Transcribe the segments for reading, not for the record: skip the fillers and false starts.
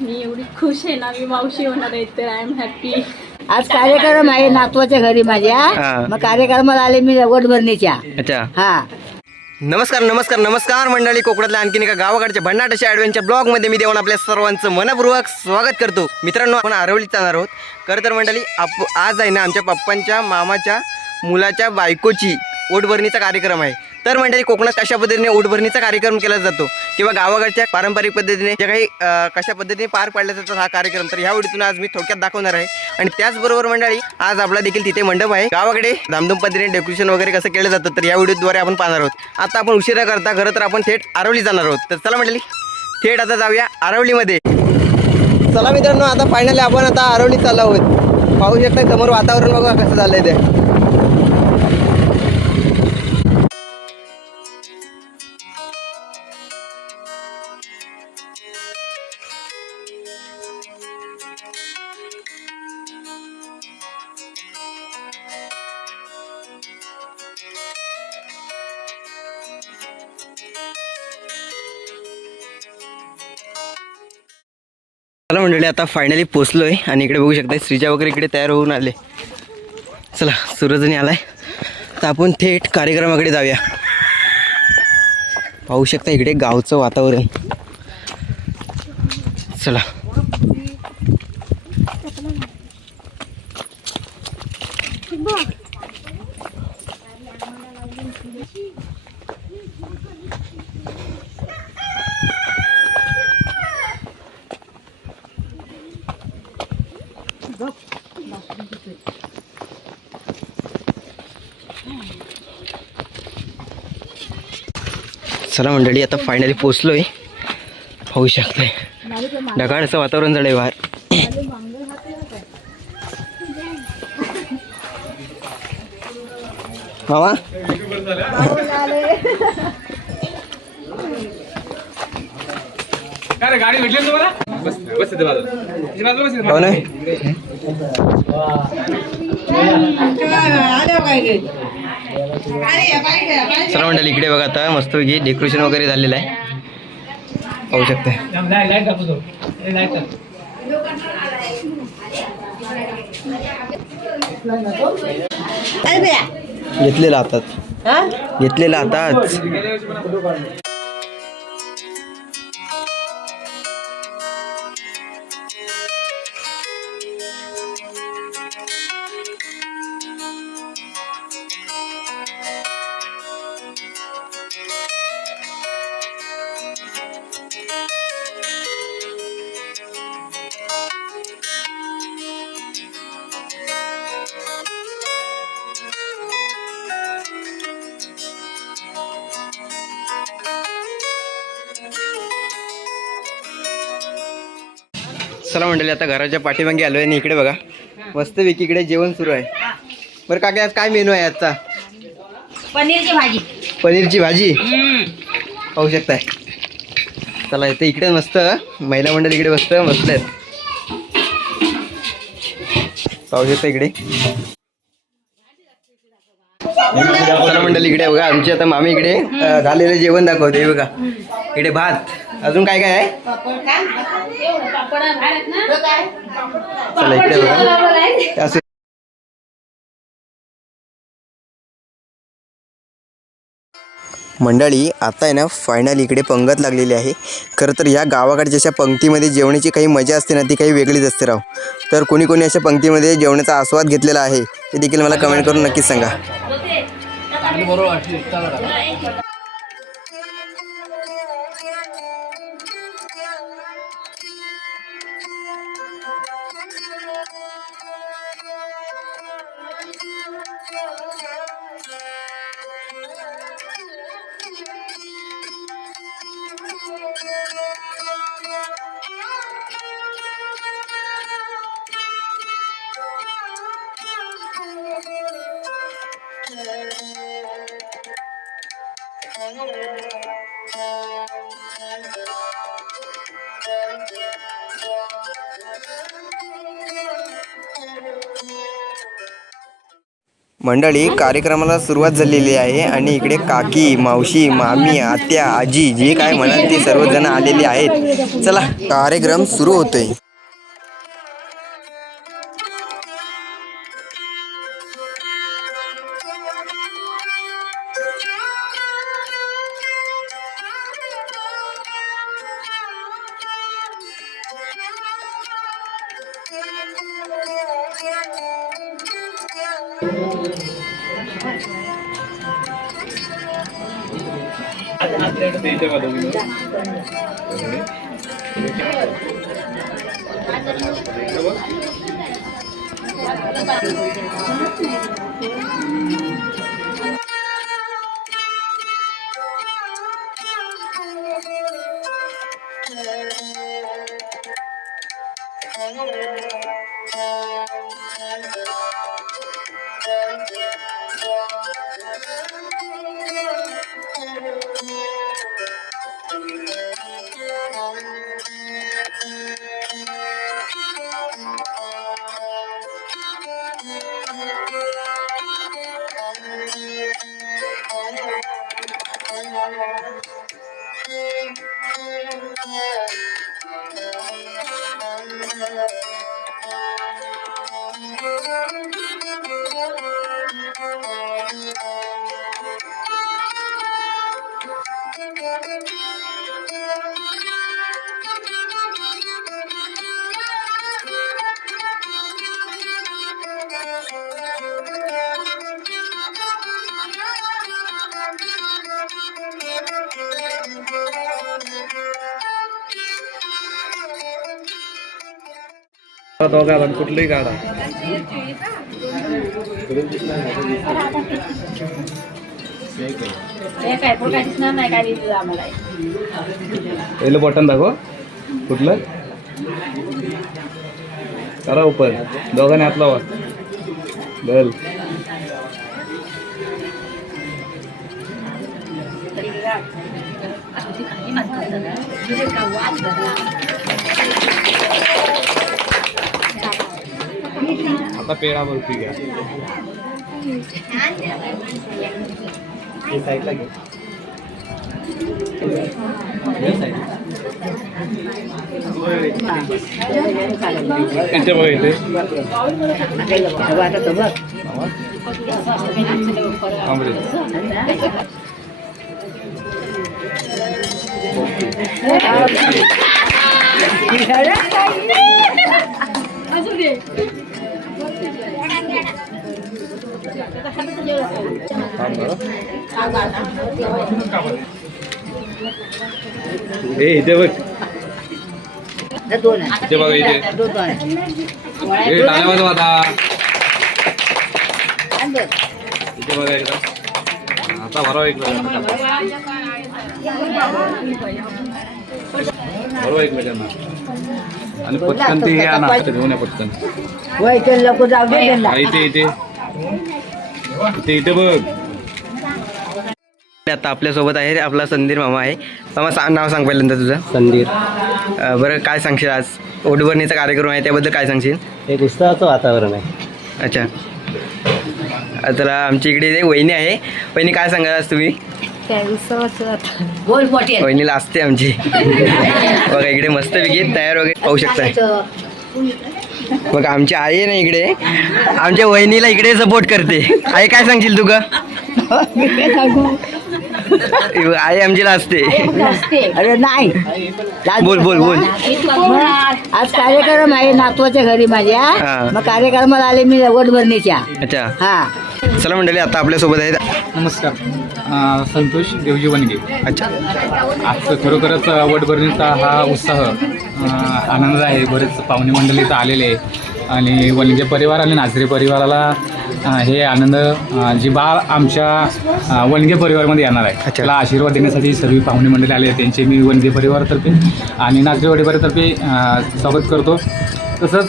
मी एवढी खुश आहे ना, मी मावशी होणार आहे तर आय एम हॅपी. आज कार्यक्रम आहे नातवाच्या घरी माझ्या. मग कार्यक्रमाला आले मी वटभरणीच्या. अच्छा. हा नमस्कार नमस्कार नमस्कार मंडळी, कोकणातल्या आणखीन एका गावाकडच्या भन्नाट अशा ॲडव्हेंचर ब्लॉगमध्ये मी देऊन आपल्या सर्वांचं मनपूर्वक स्वागत करतो. मित्रांनो, आपण आरवलीत जाणार आहोत. खरं तर मंडळी, आज आहे ना आमच्या पप्पांच्या मामाच्या मुलाच्या बायकोची ओटभरणीचा कार्यक्रम आहे. तर मंडळी, कोकणात कशा पद्धतीने ओटभरणीचा कार्यक्रम केला जातो किंवा गावाकडच्या पारंपरिक पद्धतीने जे काही कशा पद्धतीने पार पाडला जातो हा कार्यक्रम, तर ह्या व्हिडिओतून आज मी थोडक्यात दाखवणार आहे. आणि त्याचबरोबर मंडळी, आज आपला देखील तिथे मंडप आहे. गावाकडे धामधूम पद्धतीने डेकोरेशन वगैरे कसं केलं जातं तर या व्हिडिओद्वारे आपण पाहणार आहोत. आता आपण उशिरा करता खरं तर आपण थेट आरवली जाणार आहोत. तर चला मंडळी, थेट आता जाऊया आरवलीमध्ये. चला मित्रांनो, आता फायनली आपण आता आरवलीत चाललो आहोत. पाहू शकता समोर वातावरण बघा कसं झालंय ते. चला मंडळी, आता फायनली पोचलोय आणि इकडे बघू शकता श्रीजा वगैरे इकडे तयार होऊन आले. चला, सूरजनी आलाय तर आपण थेट कार्यक्रमाकडे जाऊया. पाहू शकता इकडे गावचं वातावरण. चला. चला मंडळी, आता फायनली पोचलोय. पाहू शकताय ढगाळचं वातावरण झालंय बाहेर. मामा गाडी भेटली तुम्हाला? हो ना. चला मंडळी, इकडे बघा आता मस्तपैकी डेकोरेशन वगैरे झालेलं आहे. पाहू शकता. घेतलेला हातात, घेतलेला हातात. चला मंडळी, आता घराच्या पाठीमागे आलोय आणि इकडे बघा मस्तपैकी इकडे जेवण सुरू आहे. बरं काका, आज काय मेनू आहे आजचा? पनीरची भाजी. पनीरची भाजी पाहू शकताय. चला, इथे इकडे मस्त महिला मंडळ इकडे मस्त बसलेत. पाहू शकता इकडे. चला मंडळी, इकडे बघा आमची आता मामी इकडे झालेलं जेवण दाखवते. बघा इकडे भात, अजून काय काय आहे. चला इकडे बघा. मंडळी, आता आहे ना फायनली इकडे पंगत लागलेली आहे. खरं तर या गावाकडे जशा पंक्तीमध्ये जेवणाची काही मजा असते ना ती काही वेगळीच असते राव. तर कोणी कोणी अशा पंक्तीमध्ये जेवणाचा आस्वाद घेतलेला आहे ते देखील मला कमेंट करून नक्कीच सांगा. मंडळी कार्यक्रमाला सुरुवात झालेली आहे आणि इकडे काकी, मावशी, मामी, आत्या, आजी जे काय म्हणाल ते सर्वजण आलेले आहेत. चला कार्यक्रम सुरू होतोय. दोघाला कुठलंही गाडा पहिलं बटन दाखव कुठलं करा उपर दोघांनी हात लावा बल आता पेढा बर्फी घ्या साईडला घे त्यांच्या बघा इथे इथे बघ इथे बघा इथे टाळ्यामध्ये आता इथे बघा एकदा आता भरावा एक बरोबर एक त्यांना आणि पटकन ते या ना घेऊन या पटकन इथे इथे इथे इथे बघ. आता आपल्यासोबत आहे आपला संधीर मामा आहे. मामा नाव सांग पहिल्यांदा तुझं. संधीर. बरं काय सांगशील आज ओढभरणीचा कार्यक्रम आहे त्याबद्दल काय सांगशील. एक उत्साहाचं वातावरण आहे. अच्छा तर आमच्या इकडे वहिनी आहे. वहिनी काय सांगाल आज तुम्ही. वहिनीला असते आमची बघा इकडे मस्त पैकी तयार वगैरे पाहू शकता. मग आमची आई आहे ना इकडे आमच्या वहिनीला इकडे सपोर्ट करते. आई काय सांगशील तू का. आई आमचीला असते. अरे नाही बोल बोल बोल. आज कार्यक्रम आहे नातवाच्या घरी माझ्या. मग कार्यक्रमाला आले मी वटभरणीच्या. अच्छा हा चला मंडळी आता आपल्यासोबत आहेत. नमस्कार. संतोष देवजी वनगे. अच्छा आज खरोखरच वटभरणीचा हा उत्साह आनंद आहे. बरेच पाहुणे मंडळी इथं आलेले आहे आणि वनगे परिवार आणि नाझरे परिवाराला हे आनंद जी बाळ आमच्या वनगे परिवारमध्ये येणार आहे त्याला आशीर्वाद देण्यासाठी सर्व पाहुणे मंडळी आले आहेत. त्यांचे मी वनगे परिवारातर्फे आणि नाझरे परिवारातर्फे स्वागत करतो. तसंच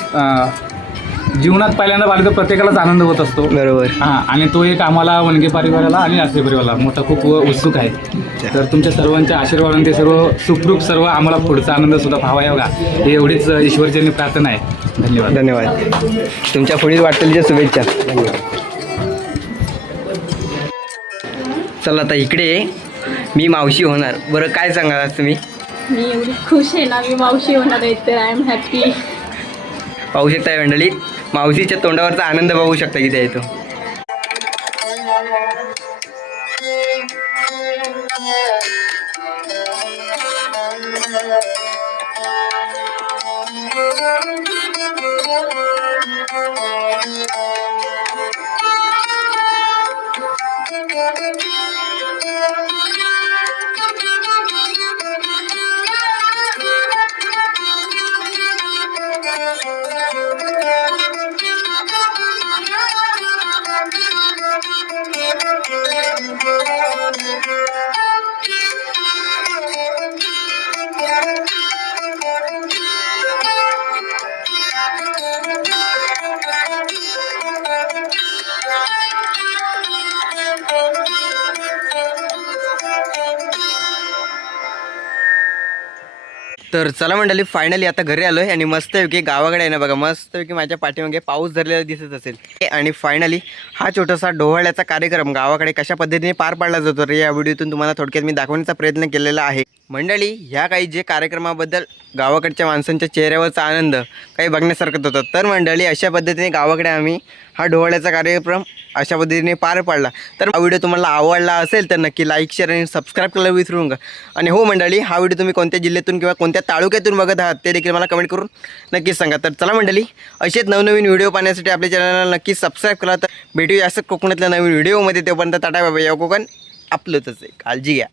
जीवनात पहिल्यांदा आले तर प्रत्येकालाच आनंद होत असतो. बरोबर. हां आणि तो एक आम्हाला वनगे परिवाराला आणि नाझरे परिवाराला मोठा खूप उत्सुक आहे. तर तुमच्या सर्वांच्या आशीर्वादाने ते सर्व सुखरूप सर्व आम्हाला पुढचा आनंद सुद्धा व्हावा यावा ही एवढीच ईश्वरचरणी प्रार्थना आहे. धन्यवाद. धन्यवाद. तुमच्या पुढील वाटचालीच्या शुभेच्छा. धन्यवाद. चला आता इकडे मी मावशी होणार. बरं काय सांगा तुम्ही? मी एवढी खुश आहे ना, मी मावशी होणार आहे तर आय एम हॅपी. पाहू शकता मंडळी, मावशीच्या तोंडावरचा आनंद पाहू शकता किती आहे तो. तर चला मंडळी, फायनली आता घरी आलो आहे आणि मस्तपैकी गावाकडे आहे ना बघा, मस्तपैकी माझ्या पाठीमागे पाऊस धरलेला दिसत असेल. आणि फायनली हा छोटासा डोहाळ्याचा कार्यक्रम गावाकडे कशा पद्धतीने पार पाडला जातो रे, या व्हिडिओतून तुम्हाला थोडक्यात मी दाखवण्याचा प्रयत्न केलेला आहे. मंडळी, ह्या काही जे कार्यक्रमाबद्दल गावाकडच्या माणसांच्या चेहऱ्यावरचा आनंद काही बघण्यासारखं होतं. तर मंडळी, अशा पद्धतीने गावाकडे आम्ही हा डोहाळ्याचा कार्यक्रम अशा पद्धतीने पार पाडला. तर हा व्हिडिओ तुम्हाला आवडला असेल तर नक्की लाईक, शेअर आणि सबस्क्राईब करायला विसरू नका. आणि हो मंडळी, हा व्हिडिओ तुम्ही कोणत्या जिल्ह्यातून किंवा कोणत्या तालुक्यातून बघत आहात ते देखील मला कमेंट करून नक्कीच सांगा. तर चला मंडळी, असेच नवनवीन व्हिडिओ पाहण्यासाठी आपल्या चॅनलला नक्की सबस्क्राईब करा. तर भेटूया असं कोकणातल्या नवीन व्हिडिओमध्ये. तोपर्यंत टाटा बाबा, या कोकण आपलंच आहे. काळजी घ्या.